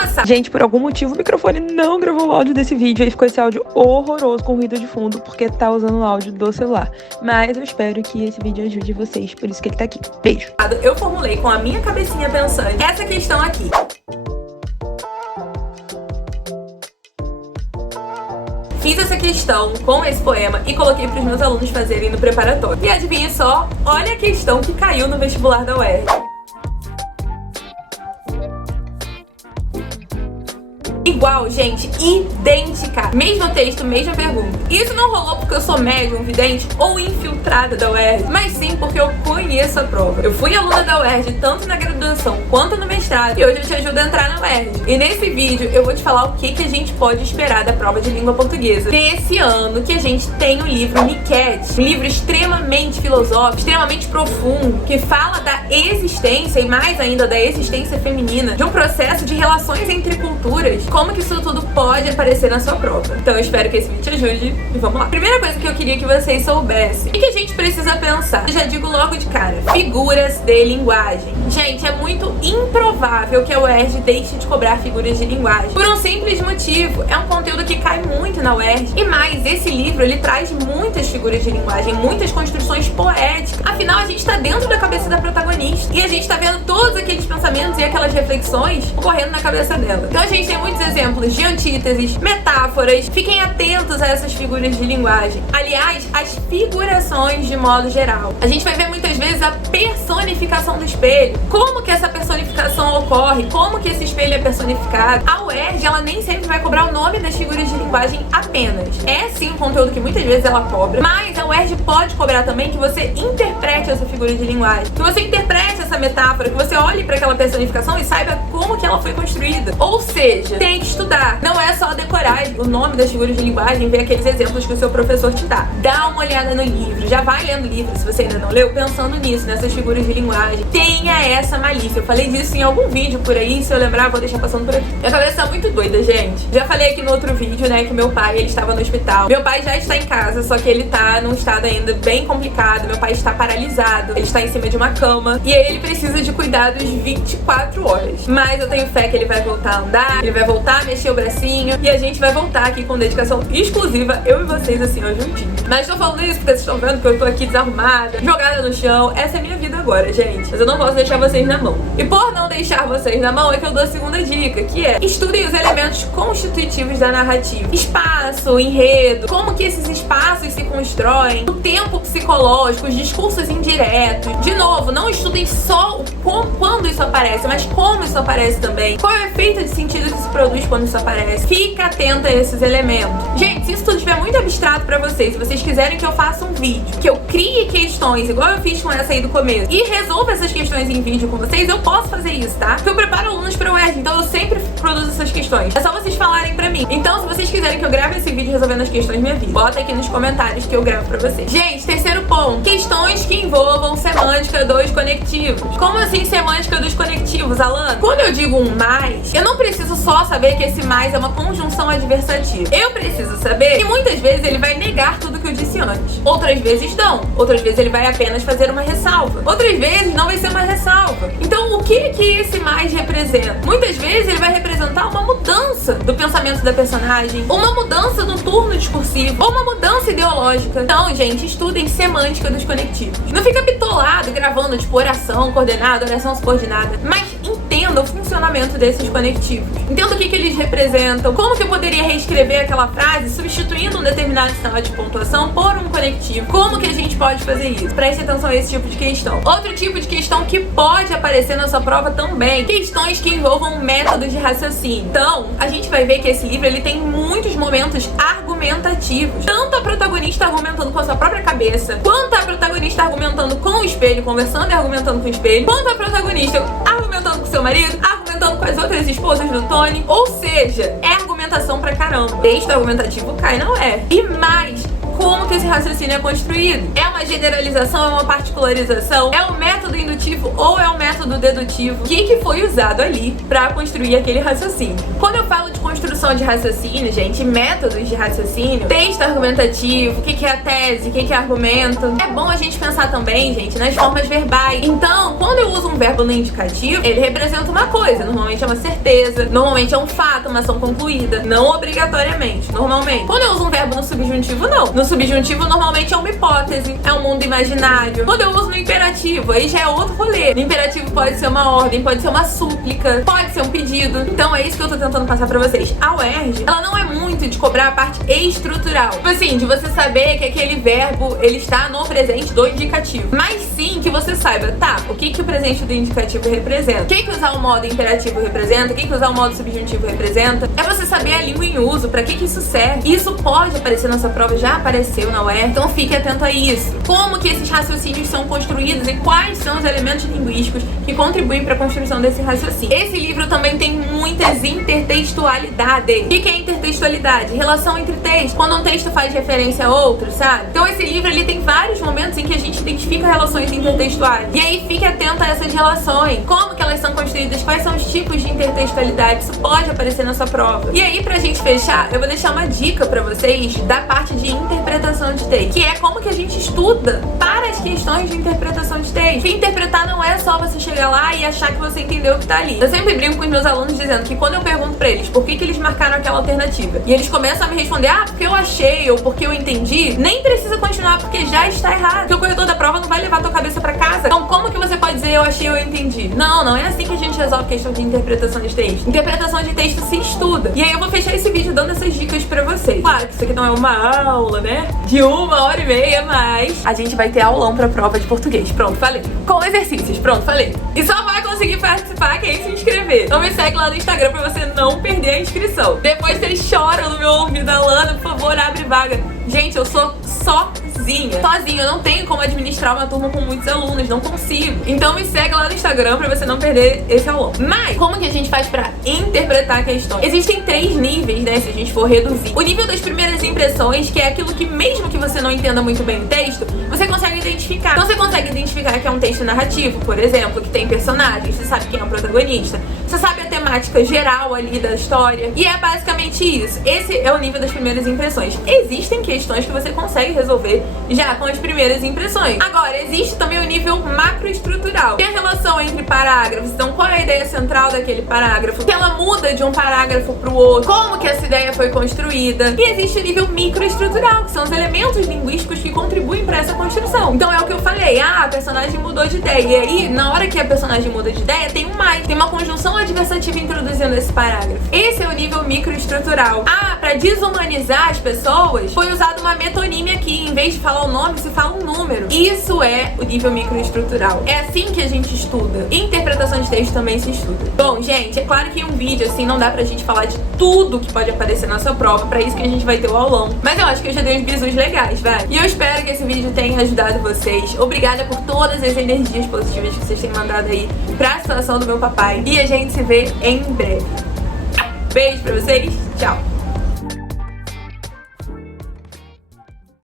passado. Gente, por algum motivo o microfone não gravou o áudio desse vídeo e ficou esse áudio horroroso com ruído de fundo, porque tá usando o áudio do celular. Mas eu espero que esse vídeo ajude vocês, por isso que ele tá aqui. Beijo! Eu formulei com a minha cabecinha pensante essa questão aqui. Fiz essa questão com esse poema e coloquei para os meus alunos fazerem no preparatório. E adivinha só, olha a questão que caiu no vestibular da UERJ. Igual, gente, idêntica. Mesmo texto, mesma pergunta. Isso não rolou porque eu sou médium, vidente ou infiltrada da UERJ, mas sim porque eu conheço a prova. Eu fui aluna da UERJ tanto na graduação quanto no mestrado e hoje eu te ajudo a entrar na UERJ. E nesse vídeo eu vou te falar o que a gente pode esperar da prova de língua portuguesa nesse ano que a gente tem o livro Miquete, um livro extremamente filosófico, extremamente profundo, que fala da existência e mais ainda da existência feminina, de um processo de relações entre culturas, como que isso tudo pode aparecer na sua prova. Então eu espero que esse vídeo te ajude e vamos lá. Primeira coisa que eu queria que vocês soubessem, o que a gente precisa pensar? Eu já digo logo de cara, figuras de linguagem. Gente, é muito improvável que a UERJ deixe de cobrar figuras de linguagem, por um simples motivo, é um conteúdo que cai muito na UERJ, e mais, esse livro, ele traz muitas figuras de linguagem, muitas construções poéticas, afinal a gente tá dentro da cabeça da protagonista, e a gente tá vendo todos aqueles pensamentos e aquelas reflexões ocorrendo na cabeça dela. Então a gente tem muitos exemplos de antíteses, metáforas, fiquem atentos a essas figuras de linguagem. Aliás, as figurações de modo geral. A gente vai ver muitas vezes a personificação do espelho, como que essa personificação ocorre, como que esse espelho é personificado. A UERJ, ela nem sempre vai cobrar o nome das figuras de linguagem apenas. É sim um conteúdo que muitas vezes ela cobra, mas a UERJ pode cobrar também que você interprete essa figura de linguagem, que você interprete essa metáfora, que você olhe para aquela personificação e saiba como que ela foi construída. Ou seja, tem que estudar. Não é só decorar o nome das figuras de linguagem e ver aqueles exemplos que o seu professor te dá. Dá uma olhada no livro, já vai lendo o livro se você ainda não leu, pensando nisso, nessas figuras de linguagem. Tenha essa malícia. Eu falei disso em algum vídeo por aí, se eu lembrar vou deixar passando por aqui. Minha cabeça tá muito doida, gente. Já falei aqui no outro vídeo, né, que meu pai, ele estava no hospital. Meu pai já está em casa, só que ele tá num estado ainda bem complicado. Meu pai está paralisado, ele está em cima de uma cama e aí ele precisa de cuidados 24 horas. Mas eu tenho fé que ele vai voltar a andar, ele vai voltar a mexer o bracinho e a gente vai voltar aqui com dedicação exclusiva, eu e vocês assim, ó, juntinho. Mas tô falando isso porque vocês estão vendo que eu tô aqui desarrumada, jogada no chão. Essa é a minha vida agora, gente. Mas eu não posso deixar vocês na mão. E por não deixar vocês na mão é que eu dou a segunda dica, que é: estudem os elementos constitutivos da narrativa. Espaço, enredo, como que esses espaços se constroem, o tempo psicológico, os discursos indiretos. De novo, não estudem só quando isso aparece, mas como isso aparece também. Qual é o efeito de sentido que se produz quando isso aparece. Fica atenta a esses elementos. Gente, se isso tudo estiver muito abstrato pra vocês, se vocês quiserem que eu faça um vídeo, que eu crie questões, igual eu fiz com essa aí do começo, e resolva essas questões em vídeo com vocês, eu posso fazer isso, tá? Porque eu preparo alunos pra UERJ, então eu sempre produzo essas questões. É só vocês falarem pra mim. Então, se vocês quiserem que eu grave esse vídeo resolvendo as questões, me avisa. Bota aqui nos comentários que eu gravo pra vocês. Gente, terceiro ponto. Questões que envolvam semântica dos conectivos. Como assim semântica dos conectivos, Alana? Quando eu digo um mais, eu não preciso só saber que esse mais é uma conjunção adversativa. Eu preciso saber que muitas vezes ele vai negar tudo que eu disse antes. Outras vezes não. Outras vezes ele vai apenas fazer uma ressalva. Outras vezes não vai ser uma ressalva. Então, o que esse mais representa? Muitas vezes ele vai representar uma mudança do pensamento da personagem, uma mudança no turno discursivo, ou uma mudança ideológica. Então, gente, estudem semântica dos conectivos. Não fica bitolado gravando, tipo, oração coordenada, oração subordinada, mas entenda o funcionamento desses conectivos. Entenda o que eles representam, como que eu poderia reescrever aquela frase substituindo um determinado sinal de pontuação por um conectivo. Como que a gente pode fazer isso? Preste atenção a esse tipo de questão. Outro tipo de questão que pode aparecer na sua prova também, questões que envolvam métodos de raciocínio. Então, a gente vai ver que esse livro, ele tem muitos momentos argumentativos. Tanto a protagonista argumentando com a sua própria cabeça, quanto a protagonista argumentando com o espelho, conversando e argumentando com o espelho, quanto a protagonista argumentando com seu marido, argumentando com as outras esposas do Tony. Ou seja, é argumentação pra caramba. Texto argumentativo cai, não é? E mais, como que esse raciocínio é construído. É uma generalização, é uma particularização, é um método indutivo ou é um método dedutivo? O que foi usado ali pra construir aquele raciocínio? Quando eu falo de construção de raciocínio, gente, métodos de raciocínio, texto argumentativo, o que é a tese, o que é argumento, é bom a gente pensar também, gente, nas formas verbais. Então, quando eu uso um verbo no indicativo, ele representa uma coisa, normalmente é uma certeza, normalmente é um fato, uma ação concluída, não obrigatoriamente, normalmente. Quando eu uso um verbo no subjuntivo, não. No subjuntivo, normalmente é uma hipótese, é um mundo imaginário. Quando eu uso no imperativo, aí já é outro rolê. No imperativo pode ser uma ordem, pode ser uma súplica, pode ser um pedido. Então é isso que eu tô tentando passar pra vocês. A UERJ, ela não é muito de cobrar a parte estrutural. Tipo assim, de você saber que aquele verbo, ele está no presente do indicativo. Mas sim que você saiba, tá, o que o presente do indicativo representa. O que usar o modo imperativo representa, o que usar o modo subjuntivo representa. É você saber a língua em uso, pra que isso serve. Isso pode aparecer na sua prova, já apareceu na UERJ, então fique atento a isso. Como que esses raciocínios são construídos e quais são os elementos linguísticos que contribuem para a construção desse raciocínio. Esse livro também tem muitas intertextualidades. O que é intertextualidade? Relação entre textos. Quando um texto faz referência a outro, sabe? Então esse livro, ele tem vários momentos em que a gente identifica relações intertextuais. E aí fique atento a essas relações. Como que elas são construídas? Quais são os tipos de intertextualidade? Isso pode aparecer na sua prova. E aí, pra gente fechar, eu vou deixar uma dica pra vocês da parte de interpretação de texto, que é como que a gente estuda para as questões de interpretação de texto. Que interpretar não é só você chegar lá e achar que você entendeu o que tá ali. Eu sempre brinco com os meus alunos dizendo que quando eu pergunto pra eles por que eles marcaram aquela alternativa, e eles começam a me responder, ah, porque eu achei ou porque eu entendi, nem precisa continuar porque já está errado. Porque o corretor da prova não vai levar a tua cabeça pra casa. Então como que você pode dizer eu achei ou eu entendi? Não é assim que a gente resolve questão de interpretação de texto. Interpretação de texto se estuda. E aí eu vou fechar esse vídeo dando essas dicas pra vocês. Claro que isso aqui não é uma aula, né? De 1h30, mas a gente vai ter aulão pra prova de português. Pronto, falei. Com exercícios, pronto, falei. E só vai conseguir participar quem se inscrever. Então me segue lá no Instagram pra você não perder a inscrição. Depois vocês choram no meu ouvido, Alana, por favor, abre vaga. Gente, eu sou sozinha. Sozinha, eu não tenho como administrar uma turma com muitos alunos, não consigo. Então me segue lá no Instagram pra você não perder esse aulão. Mas, como que a gente faz pra interpretar questões? Existem 3 níveis, né, se a gente for reduzir. O nível das primeiras impressões, que é aquilo que mesmo que você não entenda muito bem o texto, você consegue identificar. Então você consegue identificar que é um texto narrativo, por exemplo, que tem personagens, você sabe quem é o protagonista, você sabe a temática geral ali da história, e é basicamente isso. Esse é o nível das primeiras impressões. Existem questões que você consegue resolver já com as primeiras impressões. Agora, existe também o nível macroestrutural, que é a relação entre parágrafos. Então, qual é a ideia central daquele parágrafo? Que ela muda de um parágrafo pro outro, como que essa ideia foi construída. E existe o nível microestrutural, que são os elementos linguísticos que contribuem para essa construção. Então é o que eu falei, a personagem mudou de ideia. E aí, na hora que a personagem muda de ideia, tem um mais, tem uma conjunção adversativa introduzindo esse parágrafo. Esse é o nível microestrutural. Pra desumanizar as pessoas, foi usada uma metonímia aqui. Em vez de falar o nome, se fala um número. Isso é o nível microestrutural. É assim que a gente estuda. Interpretação de texto também se estuda. Bom, gente, é claro que em um vídeo assim não dá pra gente falar de tudo que pode aparecer na sua prova, pra isso que a gente vai ter o aulão. Mas eu acho que eu já dei uns bisus legais, vai. E eu espero que esse vídeo tenha ajudado vocês. Obrigada por todas as energias positivas que vocês têm mandado aí pra situação do meu papai. E a gente se vê em breve. Beijo pra vocês, tchau!